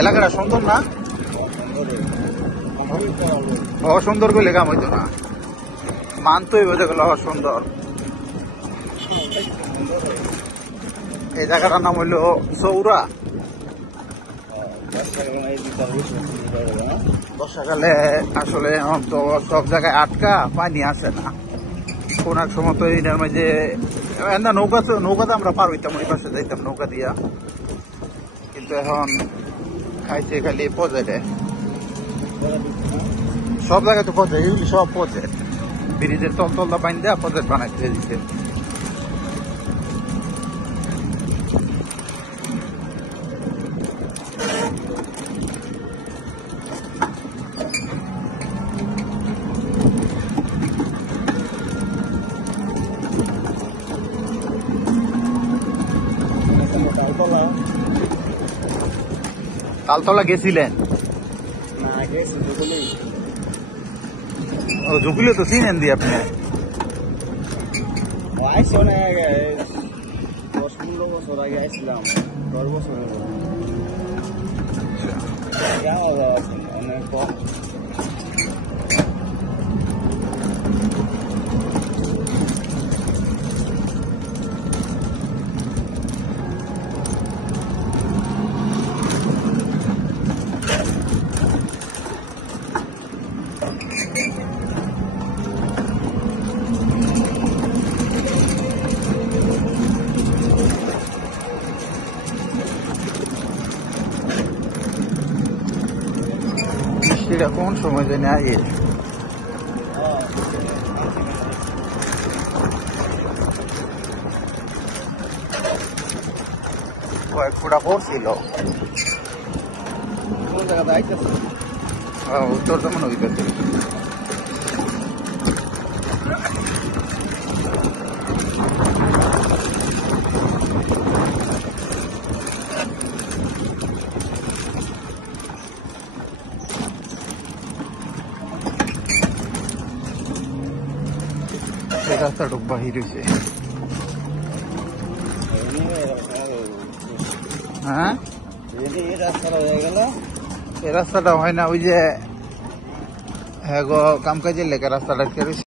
এলাকাটা সুন্দর না? সুন্দর করলে কাম হইতো না, মানতই বোঝা গেল সুন্দর। এই জায়গাটার নাম হইল চৌরা। বর্ষাকালে আসলে এখন তো সব জায়গায় আটকা, পানি আসে না। কোন এক সময় তো এটার মাঝে নৌকাতে আমরা পার হইতাম, ওই পাশে যাইতাম নৌকা দিয়া, কিন্তু এখন খাইছে খালি পজেটে। সব জায়গায় তো পজেট, এগুলি সব পজেট। ব্রিজের তলতলটা বাইন দেওয়া পজেট বানাইতে দিচ্ছে। তালতলা গেছিলেন? জুকুলে তো চিনেন দি আপনি? আইসি অনেক 10-15 বছর আগে আইছিলাম, 10 বছর হলো। যাওয়া যাওয়া আছে অনেক কম। বৃষ্টিটা কোন সময় জানি আগে কয়েক ফোঁটা পড়ছিল। কোন জায়গাতে আইতেছে? উত্তর যেমন হইতেছে। রাস্তাটা বাহির হয়েছে। হ্যাঁ, এই রাস্তাটা হয় না, ওই যে হ্যাঁ গো কাম কাজের লেখা রাস্তাটা